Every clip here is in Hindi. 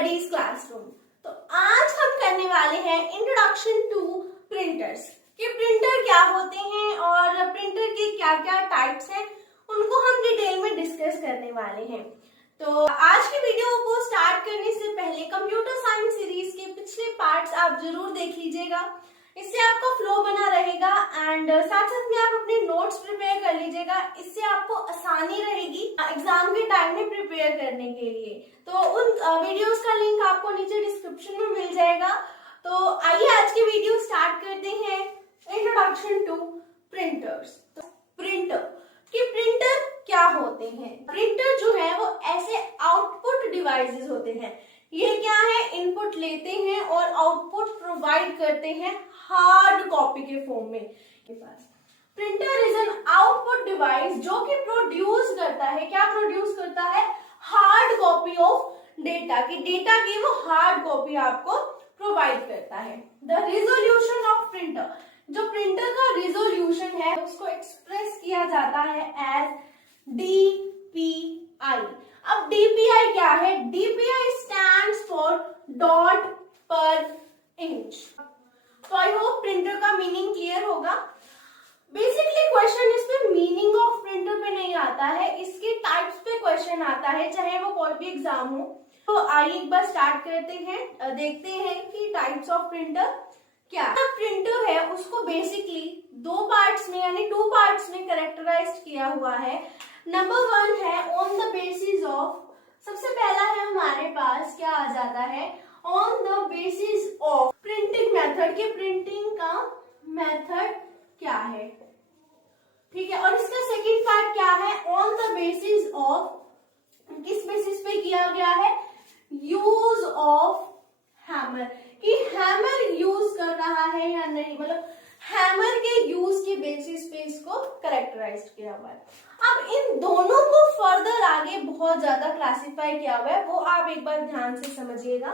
Studies classroom. तो आज हम करने वाले हैं इंट्रोडक्शन टू प्रिंटर्स कि प्रिंटर क्या होते हैं और प्रिंटर के क्या क्या टाइप्स हैं, उनको हम डिटेल में डिस्कस करने वाले हैं। तो आज की वीडियो को स्टार्ट करने से पहले कंप्यूटर साइंस सीरीज के पिछले पार्ट्स आप जरूर देख लीजिएगा, इससे आपका फ्लो बना रहेगा एंड साथ साथ में आप अपने नोट्स प्रिपेयर कर लीजिएगा, इससे आपको आसानी रहेगी एग्जाम के टाइम में प्रिपेयर करने के लिए। तो उन वीडियोस का लिंक आपको नीचे डिस्क्रिप्शन में मिल जाएगा। तो आइए आज की वीडियो स्टार्ट करते हैं। Introduction to printers. प्रिंटर क्या होते हैं? प्रिंटर जो है वो ऐसे आउटपुट डिवाइसेस होते हैं। ये क्या है? इनपुट लेते हैं और आउटपुट प्रोवाइड करते हैं हार्ड कॉपी के फॉर्म में के पास। Printer is an output device जो कि प्रोड्यूस करता है, क्या प्रोड्यूस करता है? हार्ड कॉपी ऑफ डेटा की वो हार्ड कॉपी आपको प्रोवाइड करता है। द रिजोल्यूशन ऑफ प्रिंटर, जो प्रिंटर का रिजोल्यूशन है उसको एक्सप्रेस किया जाता है एज DPI। अब DPI क्या है? DPI स्टैंड्स फॉर डॉट पर इंच। तो आई होप प्रिंटर का मीनिंग क्लियर होगा। बेसिकली क्वेश्चन इसमें मीनिंग ऑफ प्रिंटर पे नहीं आता है, इसके टाइप्स पे क्वेश्चन आता है, चाहे वो कोई भी एग्जाम हो। तो आइए एक बार स्टार्ट करते हैं, देखते हैं कि टाइप्स ऑफ प्रिंटर क्या। प्रिंटर है उसको बेसिकली दो पार्ट्स में यानी टू पार्ट्स में कैरेक्टराइज किया हुआ है। नंबर 1 है ऑन द बेसिस ऑफ, सबसे पहला है हमारे पास क्या आ जाता है? On the basis of printing method, के प्रिंटिंग का मेथड क्या है, ठीक है। और इसका सेकंड पार्ट क्या है? ऑन द बेसिस ऑफ, किस बेसिस पे किया गया है? यूज ऑफ हैमर, कि हैमर यूज कर रहा है या नहीं, मतलब हैमर के यूज के बेसिस पे इसको कैरेक्टराइज किया हुआ है। अब इन दोनों को फर्दर आगे बहुत ज्यादा क्लासिफाई किया हुआ है, वो आप एक बार ध्यान से समझिएगा।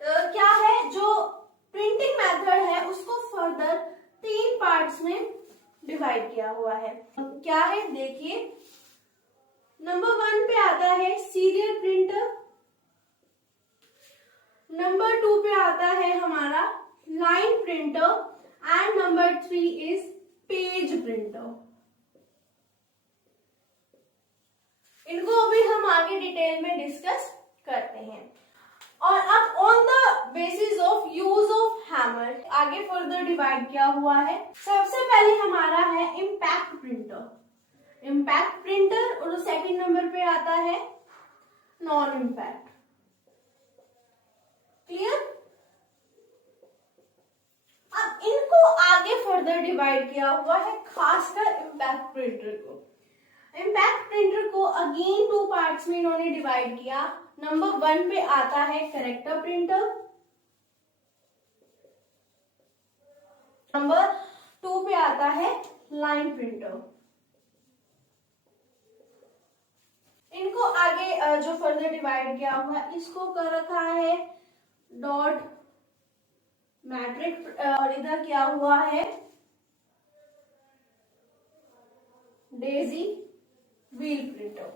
क्या है? जो प्रिंटिंग मेथड है उसको फर्दर 3 पार्ट्स में डिवाइड किया हुआ है। क्या है देखिए, नंबर 1 पे आता है सीरियल प्रिंटर, नंबर 2 पे आता है हमारा line printer and number 3 is page printer. इनको अभी हम आगे डिटेल में डिस्कस करते हैं। और अब on the basis of use of hammer आगे फर्दर डिवाइड किया हुआ है। सबसे पहले हमारा है इम्पैक्ट प्रिंटर और सेकंड नंबर पे आता है नॉन इम्पैक्ट। क्लियर? अब इनको आगे फर्दर डिवाइड किया हुआ है, खासकर इम्पैक्ट प्रिंटर को अगेन 2 पार्ट्स में इन्होंने डिवाइड किया। नंबर 1 पे आता है कैरेक्टर प्रिंटर, नंबर 2 पे आता है लाइन प्रिंटर। इनको आगे जो फर्दर डिवाइड किया हुआ है इसको कर रखा है डॉट मैट्रिक और इधर क्या हुआ है डेजी व्हील प्रिंटर,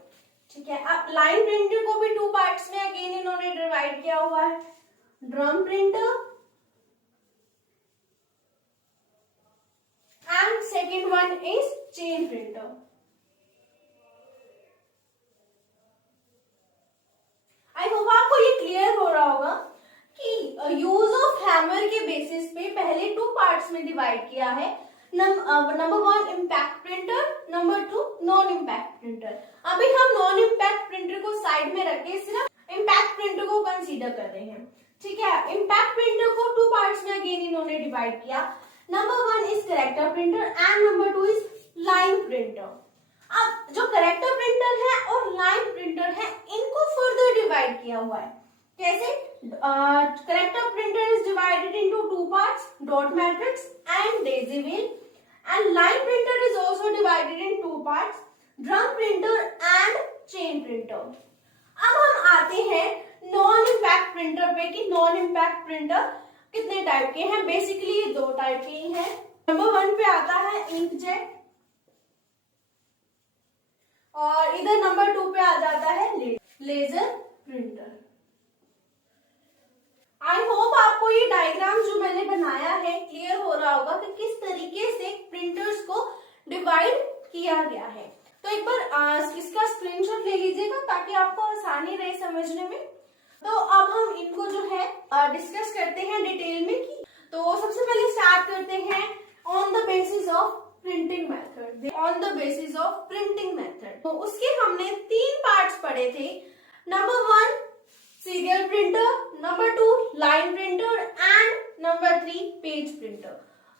ठीक है। अब लाइन प्रिंटर को भी 2 पार्ट्स में अगेन इन्होंने डिवाइड किया हुआ है, drum printer and second one is chain printer. I hope आपको ये क्लियर हो रहा होगा कि यूज ऑफ हैमर के बेसिस पे पहले 2 पार्ट्स में डिवाइड किया है। Number 1 impact printer, number 2 non impact printer. अभी हम नॉन इम्पैक्ट प्रिंटर को साइड में रख के सिर्फ इम्पैक्ट प्रिंटर को कंसीडर कर रहे हैं, ठीक है। इम्पैक्ट प्रिंटर को 2 पार्ट्स में अगेन इन्होंने डिवाइड किया। Number 1 is character printer and number 2 is line printer. अब जो कैरेक्टर प्रिंटर है और लाइन प्रिंटर है इनको फर्दर डिवाइड किया हुआ है। कैसे? Character printer is divided into 2 parts, dot matrix and Daisy wheel, and line printer is also divided in 2 parts, drum printer and chain printer. अब हम आते हैं नॉन इम्पैक्ट प्रिंटर पे कि नॉन इम्पैक्ट प्रिंटर कितने टाइप के हैं। बेसिकली ये 2 टाइप के ही हैं। नंबर 1 पे आता है इंकजेट और इधर नंबर 2 पे आ जाता है लेजर प्रिंटर। किया गया है। तो एक बार इसका स्क्रीनशॉट ले लीजिएगा ताकि आपको आसानी रहे समझने में। तो अब हम इनको जो है डिस्कस करते हैं डिटेल में कि तो सबसे पहले स्टार्ट करते हैं on the basis of printing method. On the basis of printing method तो उसके हमने 3 पार्ट्स पढ़े थे। Number 1 serial printer, number 2 line printer and number 3 page printer.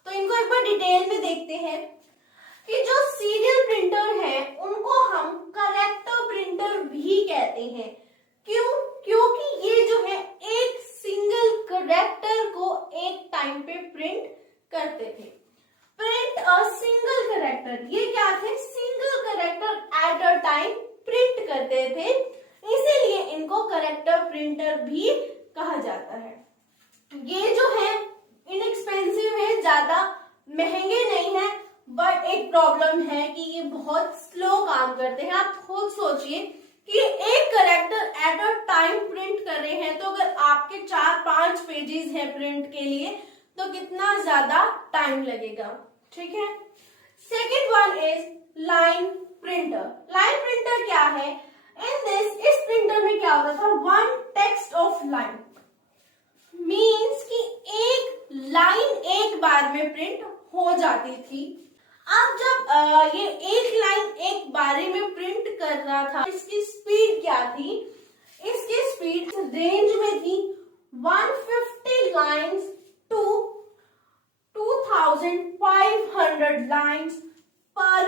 तो इनको एक बार डिटेल में देखते हैं कि जो सीरियल प्रिंटर है उनको हम करेक्टर प्रिंटर भी कहते हैं। क्यों? क्योंकि ये जो है एक सिंगल करेक्टर को एक टाइम पे प्रिंट करते थे। प्रिंट अ सिंगल करेक्टर, ये क्या थे? Single character at a time print करते थे, इसीलिए इनको करेक्टर प्रिंटर भी कहा जाता है। ये जो है इनएक्सपेंसिव है, ज्यादा महंगे नहीं है, बट एक प्रॉब्लम है कि ये बहुत स्लो काम करते हैं। आप खुद सोचिए कि एक character at a time print कर रहे हैं, तो अगर आपके 4-5 पेजेस हैं प्रिंट के लिए तो कितना ज्यादा टाइम लगेगा। ठीक है। Second one is line printer. Line printer क्या है? इस प्रिंटर में क्या होता था? One text of line means कि एक लाइन एक बार में प्रिंट हो जाती थी। अब जब ये एक लाइन एक बारी में प्रिंट कर रहा था, इसकी स्पीड क्या थी? इसकी स्पीड रेंज में थी 150 lines to 2500 lines per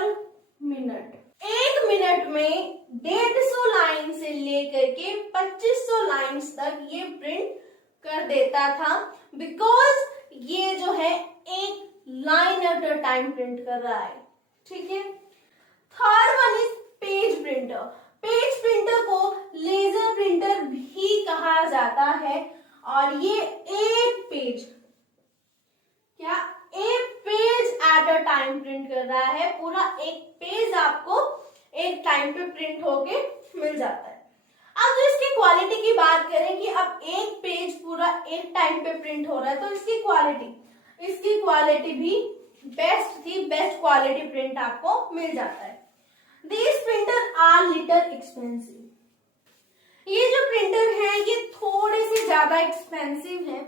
minute. एक मिनट में 150 लाइन से लेकर के 2500 लाइन्स तक ये प्रिंट कर देता था, बिकॉज ये जो है एक line at a time print कर रहा है। ठीक है। Third one is page printer. Page printer को लेजर प्रिंटर भी कहा जाता है और ये एक page at a time print कर रहा है। पूरा एक पेज आपको एक टाइम पे प्रिंट होके मिल जाता है। अब जो इसकी क्वालिटी की बात करें कि अब एक पेज पूरा एक टाइम पे प्रिंट हो रहा है, तो इसकी क्वालिटी भी बेस्ट थी, बेस्ट क्वालिटी प्रिंट आपको मिल जाता है। These printer are little expensive. ये जो प्रिंटर है ये थोड़े से ज्यादा एक्सपेंसिव है,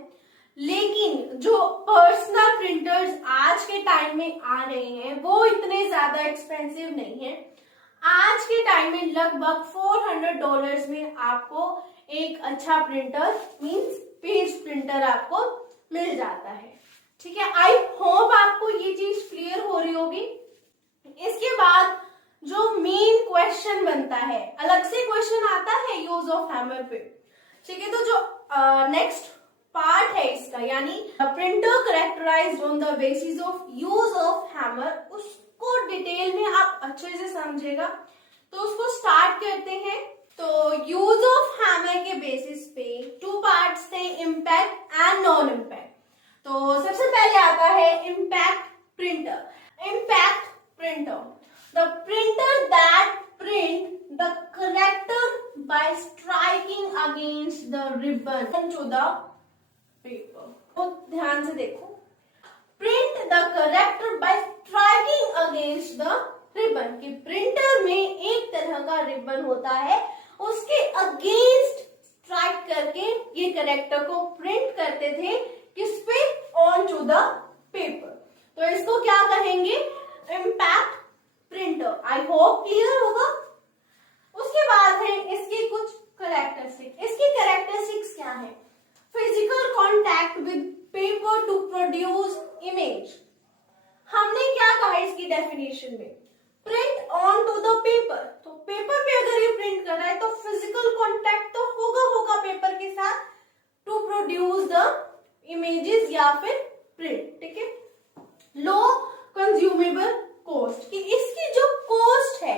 लेकिन जो पर्सनल प्रिंटर्स आज के टाइम में आ रहे हैं वो इतने ज्यादा एक्सपेंसिव नहीं है। आज के टाइम में लगभग $400 में आपको एक अच्छा प्रिंटर मींस पेज प्रिंटर आपको मिल जाता है। ठीक है। आई होप आपको ये चीज क्लियर हो रही होगी। इसके बाद जो मेन क्वेश्चन बनता है, अलग से क्वेश्चन आता है यूज ऑफ हैमर पे। ठीक है। तो जो नेक्स्ट पार्ट है इसका, यानी printer characterised on the basis of use of hammer, उसको डिटेल में आप अच्छे से समझेगा। तो उसको स्टार्ट करते हैं। तो यूज ऑफ हैमर के बेसिस पे 2 पार्ट्स थे, इम्पैक्ट एंड नॉन इम्पैक्ट। तो सबसे पहले आता है impact printer. Impact printer, the printer that print the character by striking against the ribbon to the paper. तो ध्यान से देखो, print the character by striking against the ribbon. कि प्रिंटर में एक तरह का रिबन होता है, उसके अगेंस्ट स्ट्राइक करके ये करेक्टर को प्रिंट करते थे, किस पे? On to the paper. तो इसको क्या कहेंगे? Impact printer. I hope clear होगा। उसके बाद है इसकी कुछ कैरेक्टरिस्टिक। इसकी कैरेक्टरिस्टिक्स क्या है? Physical contact with paper to produce image. हमने क्या कहा इसकी डेफिनेशन में? Print on to the paper. तो पेपर पे अगर ये प्रिंट कर रहा है तो फिजिकल कॉन्टैक्ट तो होगा पेपर के साथ, टू प्रोड्यूस द इमेजेस या फिर प्रिंट। ठीक है। लो कंज्यूमेबल कॉस्ट, कि इसकी जो कॉस्ट है,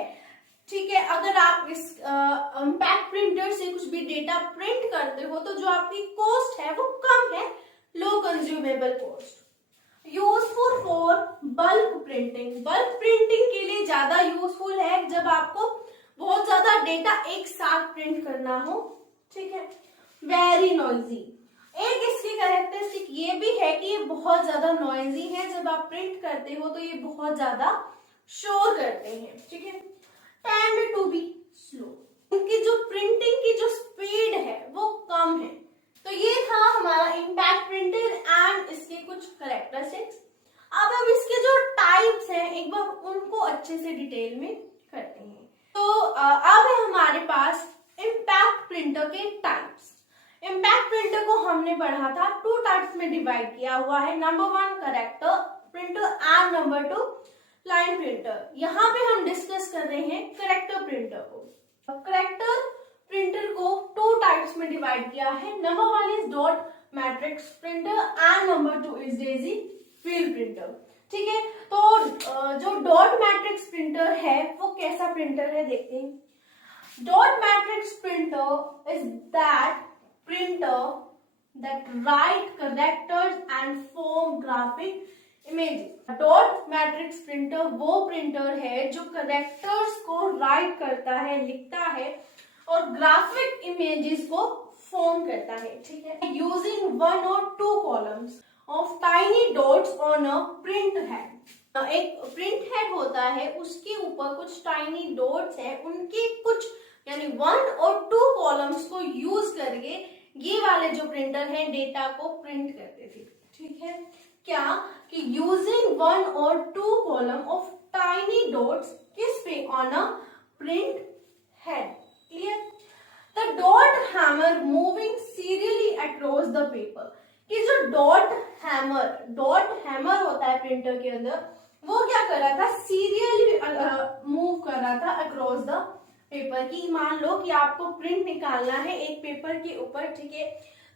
ठीक है, अगर आप इस इम्पैक्ट प्रिंटर से कुछ भी डेटा प्रिंट करते हो तो जो आपकी कॉस्ट है वो कम है, low consumable cost. Useful for bulk printing. Bulk printing के लिए ज्यादा यूजफुल है जब आपको बहुत ज्यादा डेटा एक साथ प्रिंट करना हो। ठीक है। Very noisy. एक इसकी कैरेक्टरिस्टिक ये भी है कि ये बहुत ज्यादा नॉइजी है, जब आप प्रिंट करते हो तो ये बहुत ज्यादा शोर करते हैं, ठीक है। टेंड टू बी स्लो, इनकी जो प्रिंटिंग की जो स्पीड है वो कम है। तो ये था हमारा इम्पैक्ट प्रिंटर एंड इसके कुछ कैरेक्टरिस्टिक्स। अब इसके जो टाइप्स हैं एक बार उनको अच्छे से डिटेल में करते हैं। तो अब है हमारे पास इम्पैक्ट प्रिंटर के टाइप्स। इम्पैक्ट प्रिंटर को हमने पढ़ा था 2 टाइप्स में डिवाइड किया हुआ है। Number 1 character printer and number 2 line printer. यहाँ पे हम डिस्कस कर रहे हैं कैरेक्टर प्रिंटर को। कैरेक्टर प्रिंटर को 2 टाइप्स में डिवाइड किया है। Number 1 is dot matrix printer and number 2 is daisy wheel printer, ठीक है। तो जो डॉट मैट्रिक्स प्रिंटर है वो कैसा प्रिंटर है देखते हैं। Dot matrix printer is that printer that write characters and form graphic images। Dot matrix printer वो प्रिंटर है जो कैरेक्टर्स को राइट करता है, लिखता है और ग्राफिक इमेजेस को फॉर्म करता है, ठीक है। यूजिंग 1 और 2 columns of tiny dots on a print head. एक प्रिंट हेड होता है, उसके ऊपर कुछ टाइनी डॉट्स है, उनके कुछ यानी 1 और 2 कॉलम्स को यूज करके ये वाले जो प्रिंटर है डेटा को प्रिंट करते थे, ठीक है। क्या कि यूजिंग 1 और 2 कॉलम ऑफ टाइनी डॉट्स किस पे on a print head, clear. The dot hammer moving serially across the paper. कि जो डॉट हैमर होता है प्रिंटर के अंदर, वो क्या कर रहा था, सीरियली मूव कर रहा था अक्रॉस द पेपर। की मान लो कि आपको प्रिंट निकालना है एक पेपर के ऊपर, ठीक है।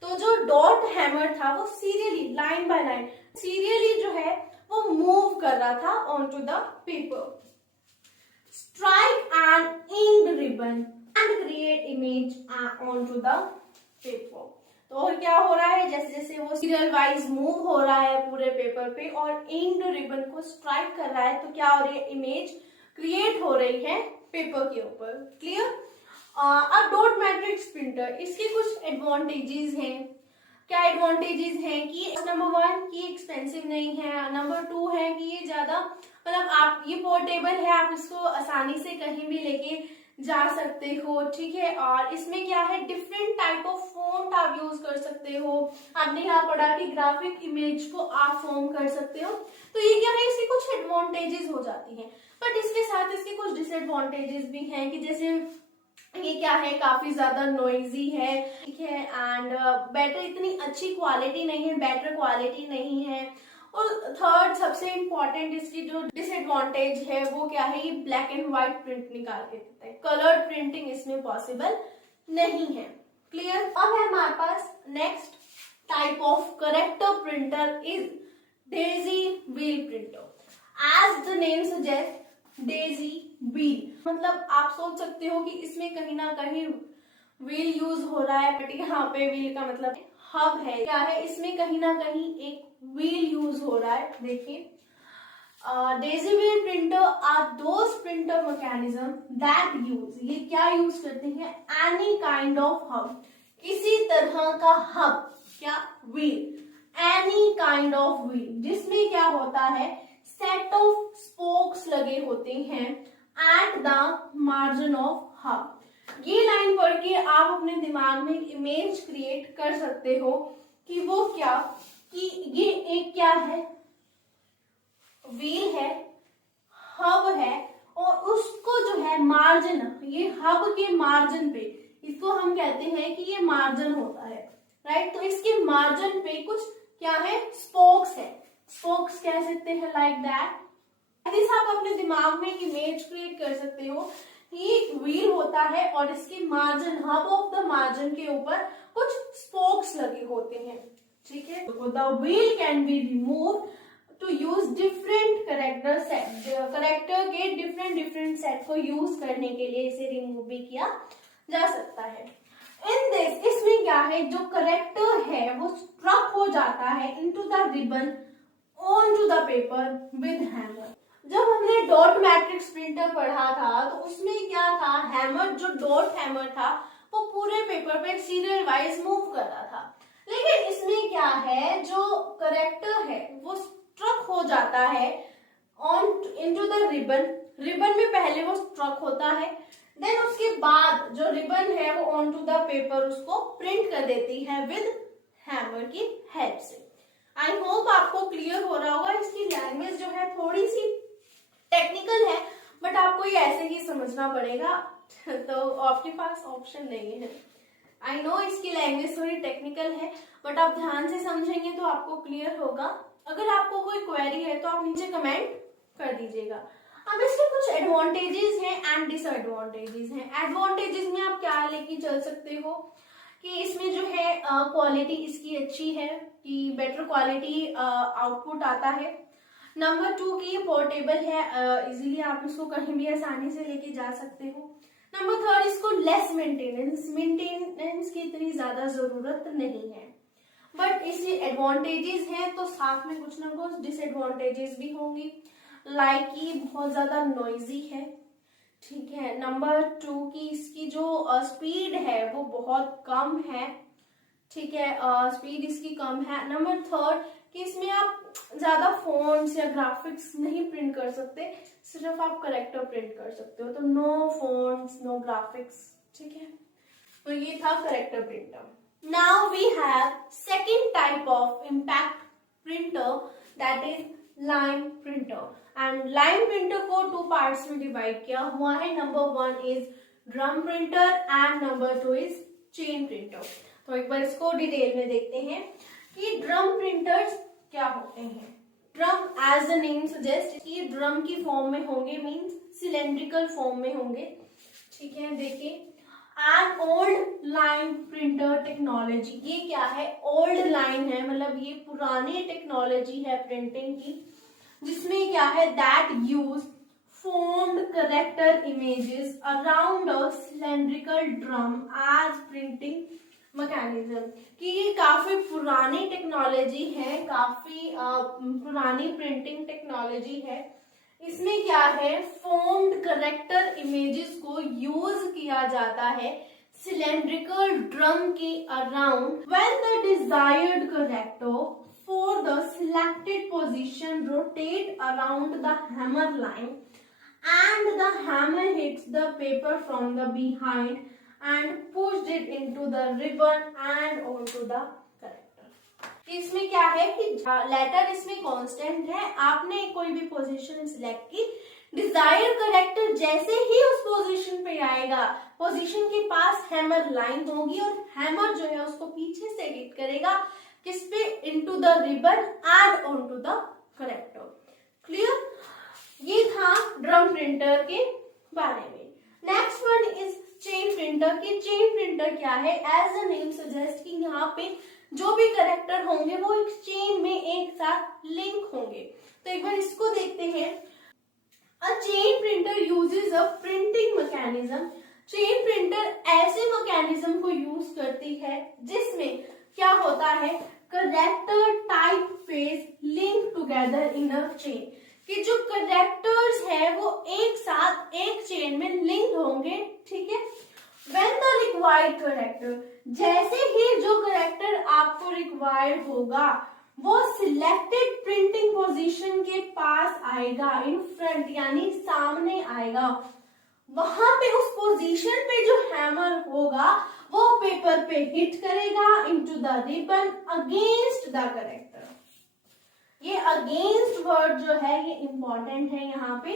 तो जो डॉट हैमर था वो serially line by line serially जो है वो मूव कर रहा था on to the paper. Strike and ink ribbon and create image on to the paper. तो और क्या हो रहा है, जैसे जैसे वो सीरियल वाइज मूव हो रहा है पूरे पेपर पे और इंक रिबन को स्ट्राइक कर रहा है, तो क्या हो रही है, इमेज क्रिएट हो रही है पेपर के ऊपर, क्लियर। अब डॉट मैट्रिक्स प्रिंटर, इसके कुछ एडवांटेजेस हैं। क्या एडवांटेजेस हैं कि नंबर 1 कि एक्सपेंसिव नहीं है, नंबर 2 है कि ये ज्यादा मतलब आप ये पोर्टेबल है, आप इसको आसानी से कहीं भी लेके जा सकते हो, ठीक है। और इसमें क्या है, डिफरेंट टाइप ऑफ फॉन्ट आप यूज कर सकते हो। आपने यहाँ पढ़ा कि ग्राफिक इमेज को आप फॉर्म कर सकते हो। तो ये क्या है, इसकी कुछ एडवांटेजेस हो जाती हैं, बट इसके साथ इसके कुछ डिसएडवांटेजेस भी हैं कि जैसे ये क्या है, काफी ज्यादा नॉइजी है, ठीक है। एंड बैटरी इतनी अच्छी क्वालिटी नहीं है, बेटर क्वालिटी नहीं है। और थर्ड सबसे इम्पोर्टेंट इसकी जो डिसएडवांटेज है वो क्या है, ये ब्लैक एंड व्हाइट प्रिंट निकाल के देता है, कलर्ड प्रिंटिंग इसमें पॉसिबल नहीं है, क्लियर। अब है हमारे पास next type of character printer is daisy wheel printer. As the name suggest, daisy wheel मतलब आप सोच सकते हो कि इसमें कहीं ना कहीं व्हील यूज हो रहा है, बट यहाँ पे व्हील का मतलब हब है, क्या है, इसमें कहीं ना कहीं एक व्हील यूज हो रहा है। देखिए, daisy wheel printer are those printer mechanism that use, ये क्या यूज करते हैं, एनी काइंड ऑफ हब, किसी तरह का हब, क्या, wheel, any kind of wheel, जिसमें क्या होता है, सेट ऑफ स्पोक्स लगे होते हैं at the margin of hub. ये लाइन पढ़ के आप अपने दिमाग में इमेज क्रिएट कर सकते हो कि वो क्या, कि ये एक क्या है, व्हील है, हब है और उसको जो है मार्जिन, ये हब के मार्जिन पे, इसको हम कहते हैं कि ये मार्जिन होता है, राइट। तो इसके मार्जिन पे कुछ क्या है, स्पोक्स है, स्पोक्स कह सकते हैं, लाइक दैट। आप अपने दिमाग में इमेज क्रिएट कर सकते हो, ये व्हील होता है और इसके margin, hub of the margin के ऊपर कुछ स्पोक्स लगे होते हैं, ठीक है। The wheel can be remove to use different character set, character के डिफरेंट सेट को यूज करने के लिए इसे रिमूव भी किया जा सकता है। इन दिस, इसमें क्या है, जो कैरेक्टर है वो स्ट्रक हो जाता है into the ribbon on to the paper with hammer. जब हमने डॉट मैट्रिक्स प्रिंटर पढ़ा था तो उसमें क्या था, हैमर, जो डॉट हैमर था वो पूरे पेपर पे सीरियल वाइज मूव कर रहा था। लेकिन इसमें क्या है, जो कैरेक्टर है वो स्ट्रक हो जाता है on into the ribbon, ribbon में पहले वो स्ट्रक होता है, देन उसके बाद जो रिबन है वो ऑन टू द पेपर उसको प्रिंट कर देती है विद हैमर की हेल्प से। आई होप आपको क्लियर हो रहा होगा। इसकी लैंग्वेज जो है थोड़ी सी टेक्निकल है, बट आपको ये ऐसे ही समझना पड़ेगा तो आपके पास ऑप्शन नहीं है। आई नो इसकी लैंग्वेज थोड़ी टेक्निकल है, बट आप ध्यान से समझेंगे तो आपको क्लियर होगा। अगर आपको कोई क्वेरी है तो आप नीचे कमेंट कर दीजिएगा। अब इसके कुछ एडवांटेजेस हैं एंड डिसएडवांटेजेस हैं। एडवांटेजेस में आप क्या लेके चल सकते हो कि इसमें जो है क्वालिटी इसकी अच्छी है, कि बेटर क्वालिटी आउटपुट आता है। नंबर 2 की ये पोर्टेबल है, इजीली आप इसको कहीं भी आसानी से लेके जा सकते हो। नंबर 3 इसको लेस मेंटेनेंस की इतनी ज्यादा जरूरत नहीं है। बट इसके एडवांटेजेस हैं तो साथ में कुछ ना कुछ डिसएडवांटेजेस भी होंगी, लाइक ये बहुत ज्यादा नॉइजी है, ठीक है। नंबर 2 की इसकी जो स्पीड है वो बहुत कम है, ठीक है, स्पीड इसकी कम है। नंबर 3 कि इसमें आप ज्यादा फॉन्ट्स या ग्राफिक्स नहीं प्रिंट कर सकते, सिर्फ आप करेक्टर प्रिंट कर सकते हो, तो नो फॉन्ट्स नो ग्राफिक्स, ठीक है। तो ये था character printer. Now we have second type of impact printer, that is line printer. And line printer को 2 पार्ट्स में डिवाइड किया हुआ है। Number 1 is drum printer and number 2 is chain printer. तो एक बार इसको डिटेल में देखते हैं कि ड्रम प्रिंटर्स क्या होते हैं। Drum as the name suggest ये ड्रम की फॉर्म में होंगे, मींस सिलेंड्रिकल फॉर्म में होंगे, ठीक है। देखिए an old line printer technology, ये क्या है, ओल्ड लाइन है, मतलब ये पुरानी टेक्नोलॉजी है प्रिंटिंग की, जिसमें क्या है that use formed character images around a cylindrical drum as printing mechanism। कि ये काफी पुरानी टेक्नोलॉजी है, काफी पुरानी प्रिंटिंग टेक्नोलॉजी है। इसमें क्या है, फॉर्म्ड करेक्टर इमेजेस को यूज किया जाता है सिलेंड्रिकल ड्रम के around when the desired character for the selected position rotate around the hammer line and the hammer hits the paper from the behind and pushed it into the ribbon and onto the character। इसमें क्या है कि लेटर इसमें कांस्टेंट है, आपने कोई भी पोजीशन सिलेक्ट की, डिजायर्ड करेक्टर जैसे ही उस पोजीशन पे आएगा, पोजीशन के पास हैमर लाइन होगी और हैमर जो है उसको पीछे से हिट करेगा, किस पे, into the ribbon and onto the character. Clear, ये था ड्रम प्रिंटर के बारे में। Next one is chain printer. की चेन प्रिंटर क्या है, एज द नेम सजेस्ट कि यहाँ पे जो भी करेक्टर होंगे वो एक चेन में एक साथ लिंक होंगे। तो एक बार इसको देखते हैं। A chain printer uses a printing mechanism. Chain printer ऐसे मैकेनिज्म को यूज करती है जिसमें क्या होता है, character type face link together in a chain, कि जो करेक्टर्स है वो एक साथ एक चेन में लिंक होंगे, ठीक है। व्हेन द रिक्वायर्ड करेक्टर, जैसे ही जो करेक्टर आपको रिक्वायर्ड होगा वो सिलेक्टेड प्रिंटिंग पोजीशन के पास आएगा, इन फ्रंट यानी सामने आएगा, वहां पे उस पोजीशन पे जो हैमर होगा वो पेपर पे हिट करेगा into the ribbon against the character. ये अगेंस्ट वर्ड जो है ये इंपॉर्टेंट है यहाँ पे।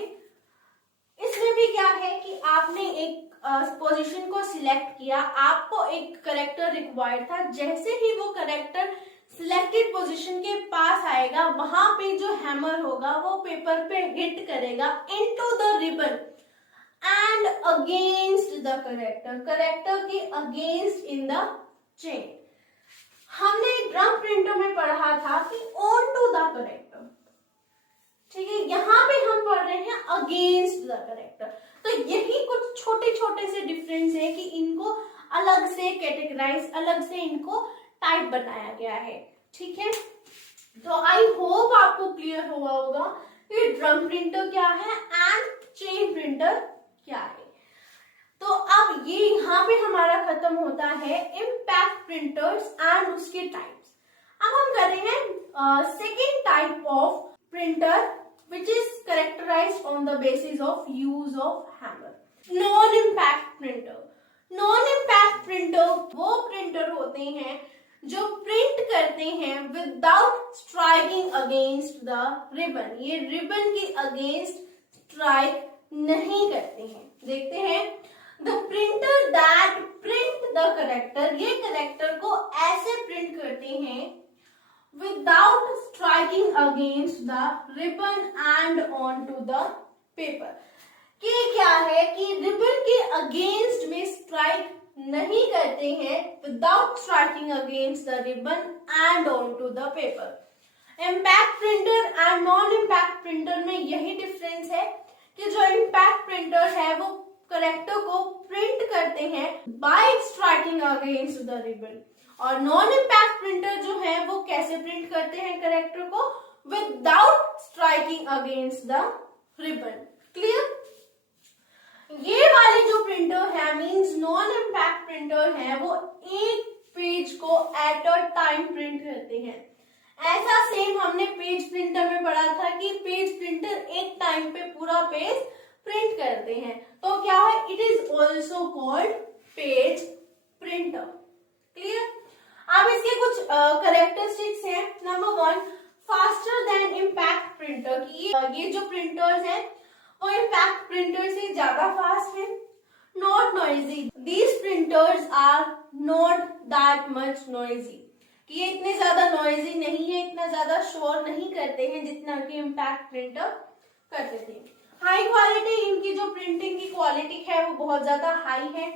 इसमें भी क्या है कि आपने एक पोजीशन को सिलेक्ट किया, आपको एक करेक्टर रिक्वायर्ड था, जैसे ही वो करेक्टर सिलेक्टेड पोजीशन के पास आएगा वहां पे जो हैमर होगा वो पेपर पे हिट करेगा into the ribbon and against the character, character के अगेंस्ट इन द चेन। हमने ड्रम प्रिंटर में पढ़ा था कि ऑन टू द करेक्टर, ठीक है, यहाँ पे हम पढ़ रहे हैं अगेंस्ट द करेक्टर। तो यही कुछ छोटे छोटे से डिफरेंस है कि इनको अलग से कैटेगराइज, अलग से इनको टाइप बनाया गया है, ठीक है। तो आई होप आपको क्लियर हुआ होगा कि ड्रम प्रिंटर क्या है एंड चेन प्रिंटर क्या है। तो अब ये यहाँ पे हमारा खत्म होता है इम्पैक्ट प्रिंटर्स एंड उसके टाइप्स। अब हम कर रहे हैं second type of printer, which is characterized on the basis of use of hammer. Non-impact printer. Non-impact printer वो प्रिंटर होते हैं जो प्रिंट करते हैं without striking against the ribbon. ये रिबन के अगेंस्ट स्ट्राइक नहीं करते हैं। देखते हैं, the printer that print the character, ये करेक्टर को ऐसे प्रिंट करते हैं without striking against the ribbon and on to the paper. कि क्या है कि रिबन के अगेंस्ट में स्ट्राइक नहीं करते हैं without striking against the ribbon and on to the paper. Impact printer and non impact printer में यही डिफरेंस है कि जो इम्पैक्ट प्रिंटर है वो करेक्टर को प्रिंट करते हैं bye striking against the ribbon, और नॉन इम्पैक्ट प्रिंटर जो है वो कैसे प्रिंट करते हैं करेक्टर को without striking against the ribbon. Clear? ये वाले जो प्रिंटर है मींस नॉन इम्पैक्ट प्रिंटर है वो एक पेज को एट अ टाइम प्रिंट करते हैं। ऐसा सेम हमने पेज प्रिंटर में पढ़ा था कि पेज प्रिंटर एक टाइम पे पूरा पेज प्रिंट करते हैं, तो क्या है, it is also called page printer. Clear? अब इसके कुछ कैरेक्टरिस्टिक्स हैं। Number 1, faster than impact printer. की ये जो प्रिंटर्स हैं वो इम्पैक्ट प्रिंटर से ज्यादा फास्ट है। Not noisy, these printers are not that much noisy, कि ये इतने ज्यादा नॉइजी नहीं है, इतना ज्यादा शोर नहीं करते हैं जितना कि इम्पैक्ट प्रिंटर करते थे। हाई क्वालिटी, इनकी जो प्रिंटिंग की क्वालिटी है वो बहुत ज्यादा हाई है।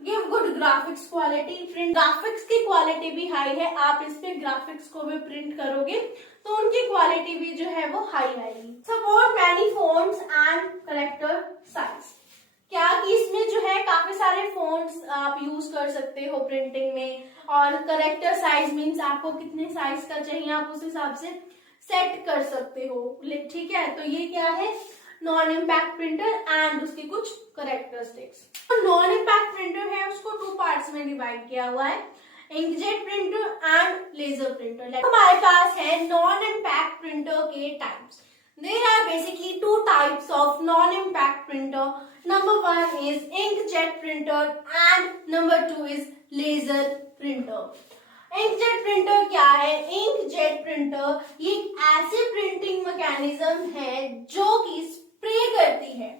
Give good graphics quality, print graphics की क्वालिटी भी हाई है। आप इस पे ग्राफिक्स को भी प्रिंट करोगे तो उनकी क्वालिटी भी जो है वो हाई आएगी। Support many fonts and character size, क्या कि इसमें जो है काफी सारे फॉन्ट्स आप यूज कर सकते हो प्रिंटिंग में, और करेक्टर साइज मीन्स आपको कितने साइज का चाहिए आप उस हिसाब से सेट कर सकते हो। ठीक है, तो ये क्या है, नॉन इम्पैक्ट प्रिंटर एंड उसके कुछ करेक्टरिस्टिक्स। तो नॉन इम्पैक्ट प्रिंटर है उसको 2 पार्ट्स में डिवाइड किया हुआ है, inkjet printer and laser printer. हमारे पास है नॉन इम्पैक्ट प्रिंटर के types. There are basically 2 types of non-impact printer. Number 1 is inkjet printer and number 2 is laser printer. Inkjet printer क्या है? Inkjet printer ये एक ऐसे प्रिंटिंग मैकेनिज्म है जो कि स्प्रे करती है,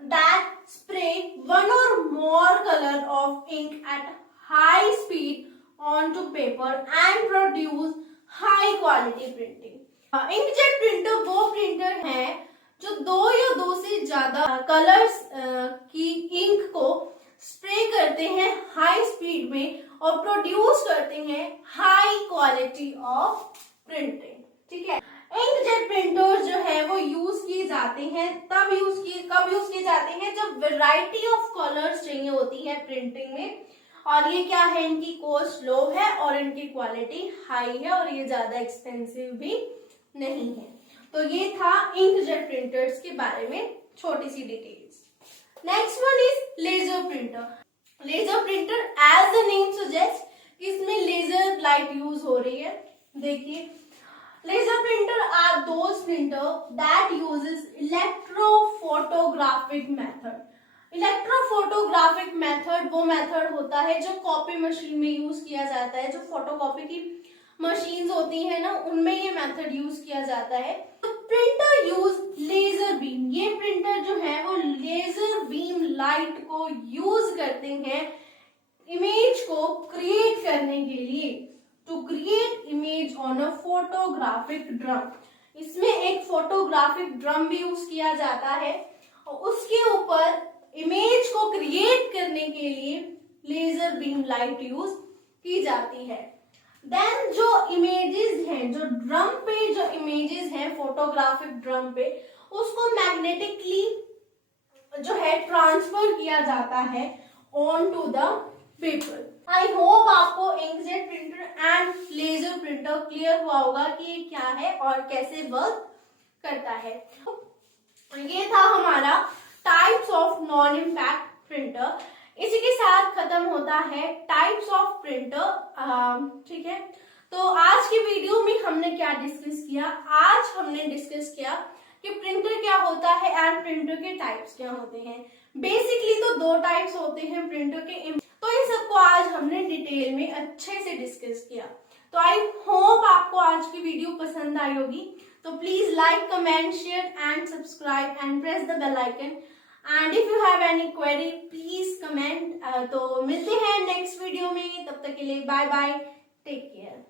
that spray one or more color of ink at high speed onto paper and produce high quality printing. Inkjet printer वो प्रिंटर है जो 2 या 2 से ज्यादा कलर्स की इंक को स्प्रे करते हैं हाई स्पीड में और प्रोड्यूस करते हैं हाई क्वालिटी ऑफ प्रिंटिंग। ठीक है, इंकजेट प्रिंटर जो है वो यूज किए जाते हैं कब यूज किए जाते हैं जब वैरायटी ऑफ कलर्स चाहिए होती है प्रिंटिंग में, और ये क्या है, इनकी कॉस्ट लो है और इनकी क्वालिटी हाई है और ये ज्यादा एक्सपेंसिव भी नहीं है। तो ये था इंकजेट प्रिंटर्स के बारे में छोटी सी details. Next one is laser printer. Laser printer as the name suggest इसमें लेजर लाइट यूज हो रही है। देखिए, laser printer are those printer that uses electrophotographic method. Electrophotographic method वो मेथड होता है जो कॉपी मशीन में यूज किया जाता है, जो फोटोकॉपी की मशीन्स होती है ना उनमें ये मेथड यूज किया जाता है। तो प्रिंटर यूज लेजर बीम, ये प्रिंटर जो है वो लेजर बीम लाइट को यूज करते हैं इमेज को क्रिएट करने के लिए, to create image on a photographic drum. इसमें एक फोटोग्राफिक ड्रम भी यूज किया जाता है और उसके ऊपर इमेज को क्रिएट करने के लिए लेजर बीम लाइट यूज की जाती है। देन जो इमेजेस हैं, जो ड्रम पे जो इमेजेस हैं फोटोग्राफिक ड्रम पे, उसको मैग्नेटिकली जो है ट्रांसफर किया जाता है on to the paper. I hope आपको inkjet printer and laser printer clear हुआ होगा कि ये क्या है और कैसे वर्क करता है। ये था हमारा types of non impact printer. इसी के साथ खत्म होता है टाइप्स ऑफ प्रिंटर। ठीक है, तो आज की वीडियो में हमने क्या डिस्कस किया? आज हमने डिस्कस किया कि प्रिंटर क्या होता है एंड प्रिंटर के टाइप्स क्या होते हैं। बेसिकली तो 2 टाइप्स होते हैं प्रिंटर के। तो इन सबको आज हमने डिटेल में अच्छे से डिस्कस किया। तो आई होप आपको आज की वीडियो पसंद आई होगी। तो please like, comment, share and subscribe and press the bell icon. And if you have any query please comment. तो मिलते हैं नेक्स्ट वीडियो में, तब तक के लिए बाय बाय, टेक केयर।